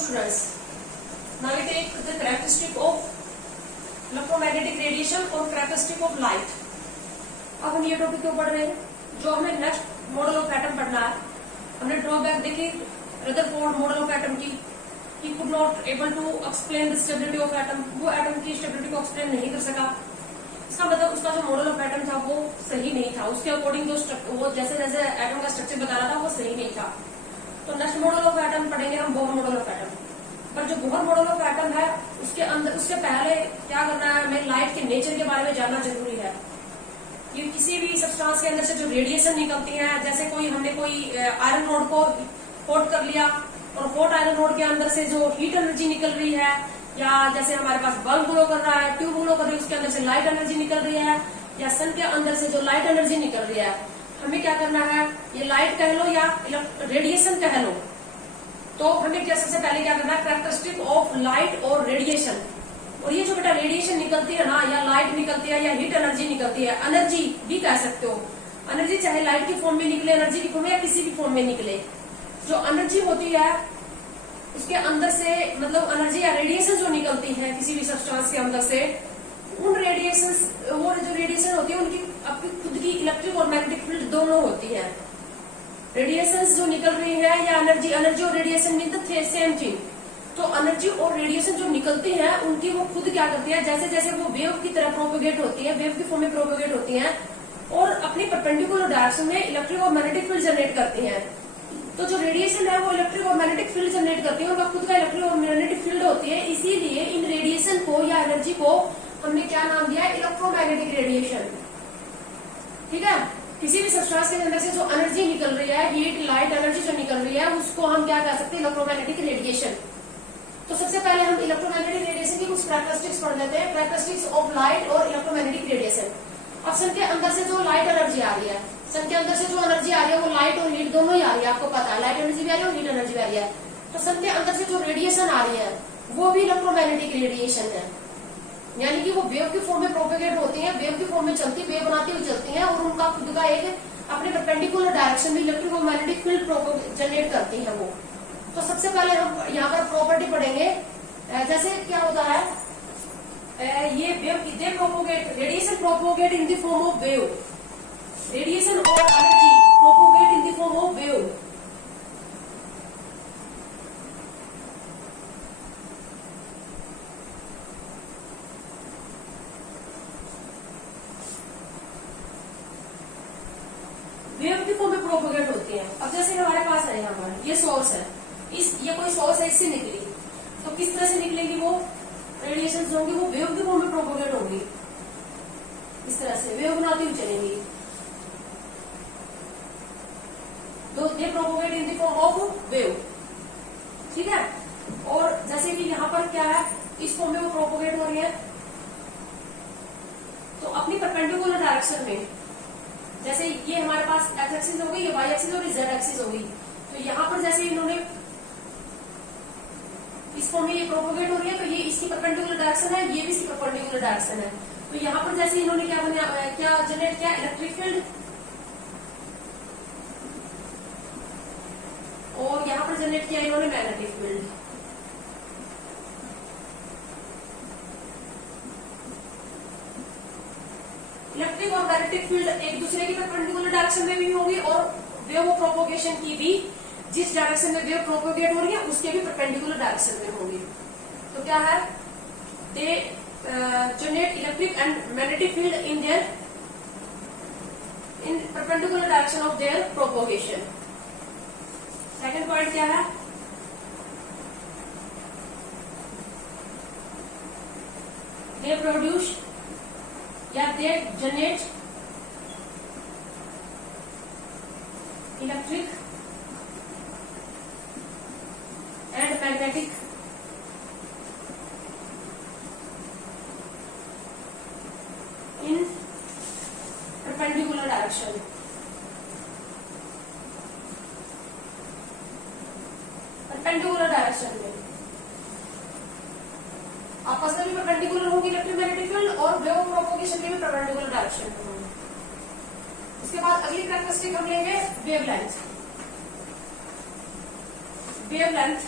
students, now we take the characteristic of electromagnetic radiation और characteristic of light. अब हम ये टॉपिक क्यों पढ़ रहे हैं? जो हमें नेक्स्ट मॉडल ऑफ एटम पढ़ना है, हमने ड्रॉबैक देखी रदरफोर्ड मॉडल ऑफ एटम की. He could not able to explain the stability of atom. वो एटम की स्टेबिलिटी को एक्सप्लेन नहीं कर सका. इसका मतलब उसका जो मॉडल ऑफ एटम था वो सही नहीं था. उसके अकॉर्डिंग जो वो जैसे जैसे एटम का स्ट्रक्चर बता रहा था वो सही नहीं था. तो नेक्स्ट मॉडल ऑफ एटम पढ़ेंगे हम बोहर मॉडल ऑफ एटम. पर जो बोहर मॉडल ऑफ एटम है उसके अंदर उससे पहले क्या करना है, हमें लाइट के नेचर के बारे में जानना जरूरी है. ये किसी भी सब्सटेंस के अंदर से जो रेडिएशन निकलती है, जैसे हमने कोई आयरन रोड को कोट कर लिया और हॉट आयरन रोड के अंदर से जो हीट एनर्जी निकल रही है, या जैसे हमारे पास बल्ब ग्लो कर रहा है, ट्यूब ग्लो कर रही है, उसके अंदर से लाइट एनर्जी निकल रही है, या सन के अंदर से जो लाइट एनर्जी निकल रही है, हमें क्या करना है, ये लाइट कह लो या रेडिएशन कह लो, तो हमें सबसे पहले क्या करना है, कैरेक्टरिस्टिक ऑफ लाइट और रेडिएशन. और ये जो बेटा रेडिएशन निकलती है ना, या लाइट निकलती है या हीट एनर्जी निकलती है, एनर्जी भी कह सकते हो. एनर्जी चाहे लाइट की फॉर्म में निकले, एनर्जी की फॉर्म में या किसी भी फॉर्म में निकले, जो एनर्जी होती है उसके अंदर से, मतलब एनर्जी या रेडिएशन जो निकलती है किसी भी सब्सटेंस के अंदर से, उन रेडिएशन, वो जो रेडिएशन होती है उनकी अपनी खुद की इलेक्ट्रिक और मैग्नेटिक फील्ड दोनों होती है. रेडिएशन जो निकल रही है या एनर्जी और radiation mean the same thing. तो एनर्जी और रेडिएशन जो निकलती है उनकी वो खुद क्या करती है, जैसे जैसे वो वेव की तरह प्रोपोगेट होती है, वेव की फॉर्म में प्रोपोगेट होती है और अपनी परपेंडिकुलर डायरेक्शन में इलेक्ट्रिक और मैग्नेटिक फील्ड जनरेट करती है. तो जो रेडिएशन है वो इलेक्ट्रिक और मैग्नेटिक फील्ड जनरेट करती है, उनका खुद का इलेक्ट्रिक और मैग्नेटिक फील्ड होती है. इसीलिए इन रेडिएशन को या एनर्जी को हमने क्या नाम दिया है, इलेक्ट्रोमैग्नेटिक रेडिएशन. ठीक है. किसी भी सब्सटेंस के अंदर से जो एनर्जी निकल रही है, हीट लाइट एनर्जी जो निकल रही है, उसको हम क्या कह सकते हैं, इलेक्ट्रोमैग्नेटिक रेडिएशन. तो सबसे पहले हम इलेक्ट्रोमैग्नेटिक रेडिएशन की कुछ कैरेक्टरिस्टिक्स पढ़ लेते हैं. कैरेक्टरिस्टिक्स ऑफ लाइट और इलेक्ट्रोमैग्नेटिक रेडिएशन. अब सन के अंदर से जो लाइट एनर्जी आ रही है, सन के अंदर से जो एनर्जी आ रही है वो लाइट और हीट दोनों ही आ रही है, आपको पता है. लाइट एनर्जी भी आ रही है और हीट एनर्जी भी आ रही है. तो सन के अंदर से जो रेडिएशन आ रही है वो भी इलेक्ट्रोमैग्नेटिक रेडिएशन है. यानी कि वो वेव की फॉर्म में प्रोपेगेट होती है, वेव की फॉर्म में चलती, वेव बनाती हुई चलती है और उनका खुद का एक अपने परपेंडिकुलर डायरेक्शन में इलेक्ट्रिक और मैग्नेटिक फील्ड जनरेट करती है वो. तो सबसे पहले हम यहाँ पर प्रॉपर्टी पढ़ेंगे. जैसे क्या होता है, ये wave they propagate, radiation propagate in the form of wave. Radiation और energy propagate in the form of wave. Wave की फॉर्म में प्रोपोगेट होती है. अब जैसे हमारे पास है, यहाँ पर ये सोर्स है, ये कोई सोर्स है, इससे निकली, तो किस तरह से निकलेंगी वो रेडिएशन जो होंगी, वो वेव की फॉर्म में प्रोपोगेट होंगी. इस तरह से वेव बनाती हुई चलेंगी. तो they propagate in the form of wave. ठीक है. और जैसे कि यहाँ पर क्या है, इस फॉर्म में वो प्रोपोगेट हो रही है, तो अपनी परपेंडिकुलर डायरेक्शन में, जैसे ये हमारे पास एक्स एक्सिस होगी, ये वाई एक्सिस होगी, जेड एक्सिस होगी. तो यहाँ पर जैसे इन्होंने इस फॉर्म में ये प्रोपोगेट हो रही है, तो ये इसकी परपेंडिकुलर डायरेक्शन है, ये भी इसकी परपेंडिकुलर डायरेक्शन है. तो यहाँ पर जैसे इन्होंने क्या जनरेट किया, इलेक्ट्रिक फील्ड, और यहाँ पर जनरेट किया इन्होंने मैग्नेटिक फील्ड. इलेक्ट्रिक और मैग्नेटिक फील्ड एक दूसरे की परपेंडिकुलर डायरेक्शन में भी होंगी और वेव प्रोपोगेशन की भी, जिस डायरेक्शन में वेव प्रोपोगेट हो रही है उसके भी परपेंडिकुलर डायरेक्शन में होंगी. तो क्या है, they generate electric and magnetic field in perpendicular direction of their propagation. Second point क्या है, दे प्रोड्यूस या they generate electric and magnetic in perpendicular direction. Perpendicular direction में आपस में भी परपेंडिकुलर होगी इलेक्ट्रिक मैग्नेटिक फील्ड और वेव प्रोपोगेशन के भी परपेंडिकुलर डायरेक्शन में होंगे. उसके बाद अगली कैरेक्टरिस्टिक हम लेंगे वेवलेंथ. वेवलेंथ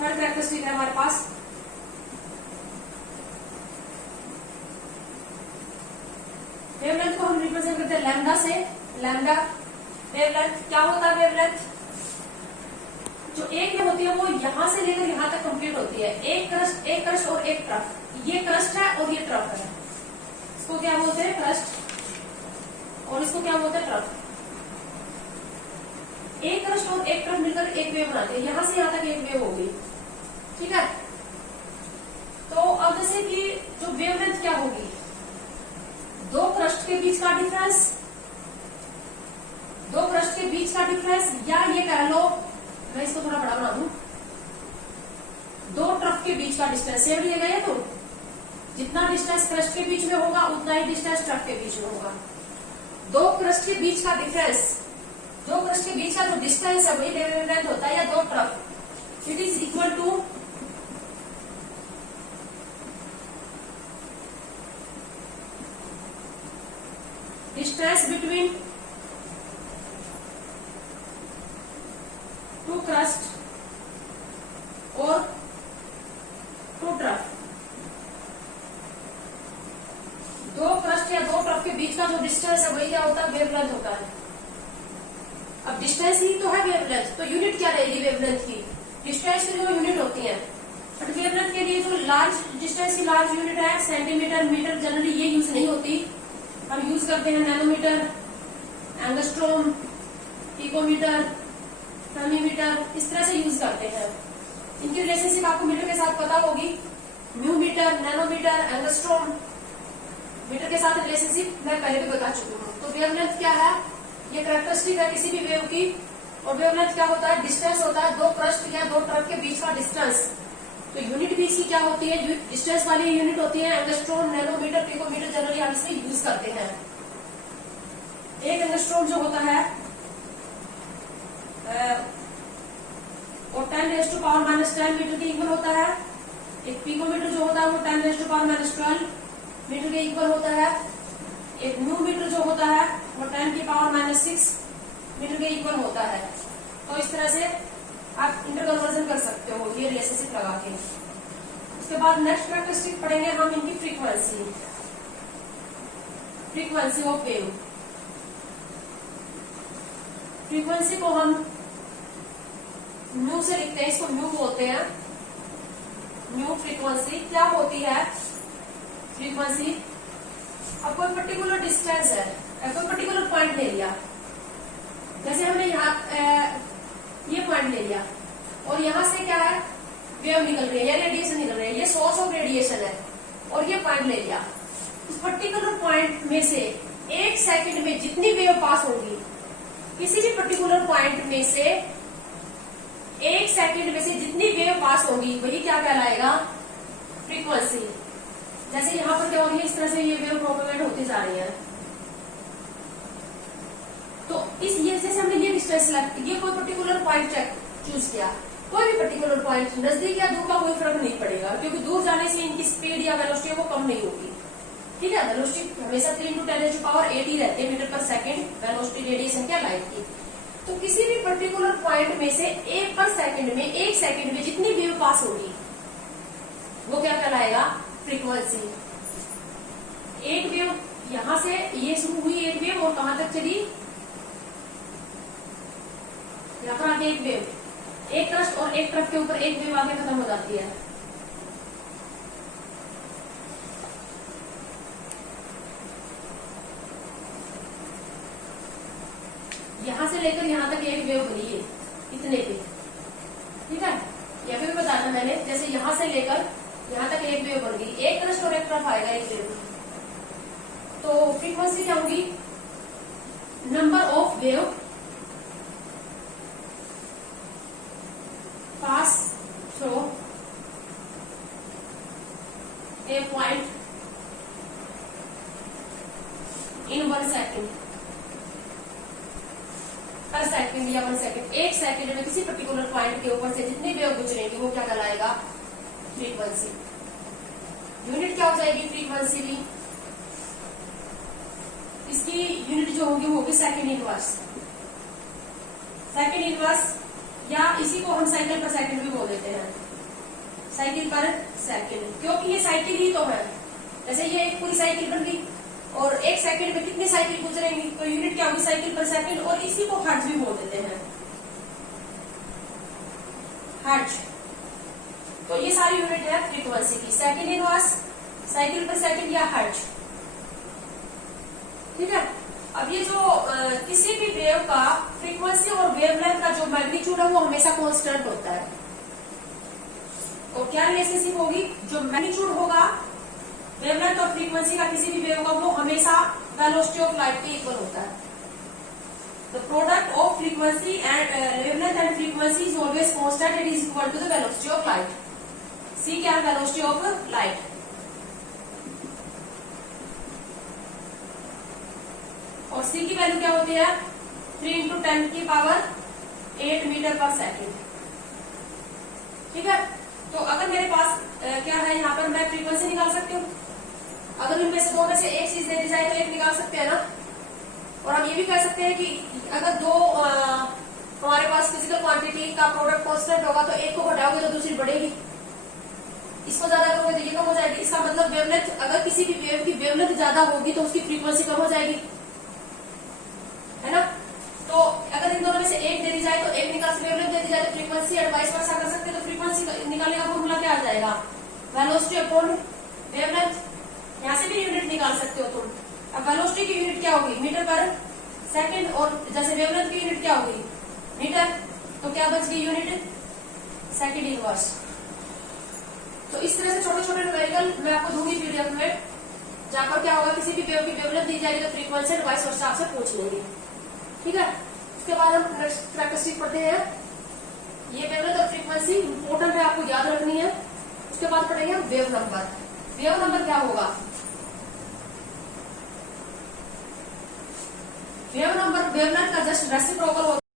थर्ड कैरेक्टरिस्टिक है हमारे पास वेवलेंथ को हम रिप्रेजेंट करते हैं लैम्डा से। लैम्डा वेवलेंथ क्या होता है? वेवलेंथ जो एक में होती है वो यहां से लेकर यहां तक कंप्लीट होती है। एक क्रस्ट और एक ट्रफ, ये क्रस्ट है और ये ट्रफ है। इसको क्या बोलते हैं? क्रस्ट। और इसको क्या बोलते हैं? ट्रफ। एक क्रस्ट और एक ट्रफ मिलकर एक वेव बनाते हैं। यहां से यहां तक एक वेव होगी, ठीक है। तो अब जैसे कि जो वेवलेंथ क्या होगी, दो क्रस्ट के बीच का डिफरेंस, दो क्रस्ट के बीच का डिफरेंस, या ये कह लो, मैं इसको थोड़ा बड़ा बना दूं, दो ट्रफ के बीच का डिस्टेंस सेव लिया गया। तो जितना डिस्टेंस क्रस्ट के बीच में होगा उतना ही डिस्टेंस ट्रफ के बीच में होगा। दो क्रस्ट के बीच का डिफरेंस, दो क्रस्ट के बीच का जो डिस्टेंस है वही वेवलेंथ होता है, या दो trough. It is equal to distance between two crest और टू ट्रफ। दो क्रस्ट या दो ट्रफ के बीच का जो डिस्टेंस है वही क्या होता है? वेवलेंथ होता है। अब डिस्टेंस ही तो है वेवलेंथ, तो यूनिट क्या रहेगी वेवलेंथ की? डिस्टेंस की जो यूनिट होती है, बट वेवलेंथ के लिए जो लार्ज डिस्टेंस की लार्ज यूनिट है सेंटीमीटर, मीटर, जनरली ये यूज नहीं होती। हम यूज करते हैं नैनोमीटर, एंगस्ट्रोम, पिकोमीटर, फेमीमीटर, इस तरह से यूज करते हैं। इनकी रिलेशनशिप आपको मीटर के साथ पता होगी। Mu metre, nanometre, angstrom, metre के साथ रिलेशनशिप मैं पहले भी बता चुकी हूँ। तो वेवलेंथ क्या है? ये कैरेक्टरिस्टिक है किसी भी वेव की। और वेवलेंथ क्या होता है? डिस्टेंस होता है दो क्रस्ट या दो ट्रफ के बीच का डिस्टेंस। तो यूनिट भी इसकी क्या होती है? डिस्टेंस वाली यूनिट होती है एंगस्ट्रोम, नैनोमीटर, पिकोमीटर, जनरली हम इसमें यूज करते हैं। एक एंगस्ट्रोम जो होता है वो 10⁻⁻10 मीटर के इक्वल होता है। एक पिकोमीटर जो होता है वो 10⁻⁻12 मीटर के इक्वल होता है। एक म्यू मीटर जो होता है वो 10⁻⁻6 मीटर के इक्वल होता है। तो इस तरह से आप इंटरकन्वर्जन कर सकते हो ये रिलेशनशिप लगा के। उसके बाद नेक्स्ट कैरेक्टरिस्टिक पढ़ेंगे हम इनकी frequency, frequency of wave. Frequency को हम म्यू से लिखते हैं, इसको म्यू बोलते हैं। म्यू फ्रीक्वेंसी क्या होती है? फ्रीक्वेंसी, अब कोई पर्टिकुलर डिस्टेंस है, कोई पर्टिकुलर पॉइंट ले लिया, जैसे हमने यहाँ ये पॉइंट ले लिया और यहां से क्या है? वेव निकल रही है या रेडिएशन निकल रही है, ये सोर्स ऑफ रेडिएशन है। और ये पॉइंट ले लिया, उस पर्टिकुलर पॉइंट में से एक सेकंड में जितनी वेव पास होगी, किसी भी पर्टिकुलर पॉइंट में से एक सेकंड में से जितनी वेव पास होगी वही क्या कहलाएगा? फ्रीक्वेंसी। जैसे यहाँ पर क्या हो रही है, इस तरह से ये वेव प्रोपेगेट होती जा रही है। तो इस ये जैसे हमने ये डिस्टेंस सिलेक्ट, ये कोई पर्टिकुलर पॉइंट चूज किया, कोई भी पर्टिकुलर पॉइंट, नजदीक या दूर का कोई फर्क नहीं पड़ेगा, क्योंकि दूर जाने से इनकी स्पीड या वेलोसिटी वो कम नहीं होगी। ठीक है, वेलोसिटी हमेशा 3 × 10⁻8 रहती है मीटर पर सेकंड, वेलोसिटी रेडिएशन क्या लाइट की। तो किसी भी पर्टिकुलर पॉइंट में से एक सेकंड में जितनी वेव पास होगी वो क्या कहलाएगा? फ्रीक्वेंसी। एक वेव यहां से ये शुरू हुई, एक वेव और कहां तक चली? यहाँ पर आगे एक वेव, एक क्रस्ट और एक ट्रफ के ऊपर एक वेव आगे खत्म हो जाती है। यहां से लेकर यहां तक एक वेव बनी है इतने की, ठीक है। यहाँ पे भी बताया मैंने, जैसे यहां से लेकर यहां तक एक वेव बन गई, एक क्रस्ट और एक ट्रफ आएगा एक वेव। तो फ्रीक्वेंसी क्या होगी? Number of wave pass through a point in 1 second, पर सेकेंड या 1 सेकेंड, एक सेकेंड में किसी पर्टिकुलर पॉइंट के ऊपर से जितनी वेव गुजरेगी वो क्या कहलाएगा? फ्रीक्वेंसी। यूनिट क्या हो जाएगी फ्रीक्वेंसी की? इसकी यूनिट जो होगी वो होगी सेकेंड इनवर्स। सेकेंड इनवर्स, या इसी को हम साइकिल पर सेकंड भी बोल देते हैं। साइकिल पर सेकंड, क्योंकि ये साइकिल ही तो है। जैसे ये एक पूरी साइकिल बन गई और एक सेकंड में कितनी साइकिल गुजरेंगी, तो यूनिट क्या होगी साइकिल पर सेकंड, और इसी को हर्ट्ज भी बोल देते हैं, हर्ट्ज। तो ये सारी यूनिट है फ्रीक्वेंसी की, सेकंड इनवर्स, साइकिल पर सेकंड या हर्ट्ज। ठीक है। अब ये जो किसी भी वेव का फ्रीक्वेंसी और वेवलेंथ का जो मैग्नीट्यूड है वो हमेशा कांस्टेंट होता है। और क्या रिलेशनशिप होगी, जो मैग्नीट्यूड होगा वेवलेंथ और फ्रीक्वेंसी का किसी भी वेव का, वो हमेशा वेलोसिटी ऑफ लाइट के इक्वल होता है। The product of frequency and wavelength and frequency is always constant, it is equal to the velocity of light. C क्या है, वेलोसिटी ऑफ लाइट। और सी की वैल्यू क्या होती है, 3 × 10⁸ मीटर पर सेकेंड। ठीक है। तो अगर मेरे पास क्या है, यहाँ पर मैं फ्रीक्वेंसी निकाल सकती हूँ। अगर इनमें से दो में से एक चीज दे दी जाए तो एक निकाल सकते हैं ना। और हम ये भी कह सकते हैं कि अगर दो हमारे पास फिजिकल क्वांटिटी का प्रोडक्ट कांस्टेंट होगा तो एक को घटाओगे तो दूसरी बढ़ेगी, इसको ज्यादा करोगे तो ये कम हो जाएगी। इसका मतलब वेवलेंथ, अगर किसी भी वेव की वेवलेंथ ज्यादा होगी तो उसकी फ्रीक्वेंसी कम हो जाएगी, है ना। तो अगर इन दोनों में से एक दे दी जाए तो एक निकाल, वेवलेंथ दे दी जाए तो फ्रीक्वेंसी, एंड वाइस वर्सा कर सकते हैं। तो फ्रीक्वेंसी निकालने का फॉर्मूला क्या आ जाएगा, वेलोसिटी अपॉन वेवलेंथ। यहाँ से भी यूनिट निकाल सकते हो तुम। अब वेलोसिटी की यूनिट क्या होगी, मीटर पर सेकंड, और जैसे वेवलेंथ की यूनिट क्या होगी, मीटर। तो क्या बच गई यूनिट, सेकंड इनवर्स। तो इस तरह से छोटे छोटे न्यूमेरिकल मैं आपको दूंगी पीडीएफ में, जहां पर क्या होगा, किसी भी वेव की वेवलेंथ दी जाएगी तो फ्रीक्वेंसी एंड वाइस वर्सा आपसे पूछ लेंगे। ठीक है। उसके बाद हम नेक्स्ट कैरेक्टरिस्टिक पढ़ते हैं। ये वेवलेंथ और फ्रीक्वेंसी इंपॉर्टेंट है, आपको याद रखनी है। उसके बाद पढ़ेंगे हम वेव नंबर। वेव नंबर क्या होगा, वेव नंबर वेवलेंथ का जस्ट रेसिप्रोकल होता है।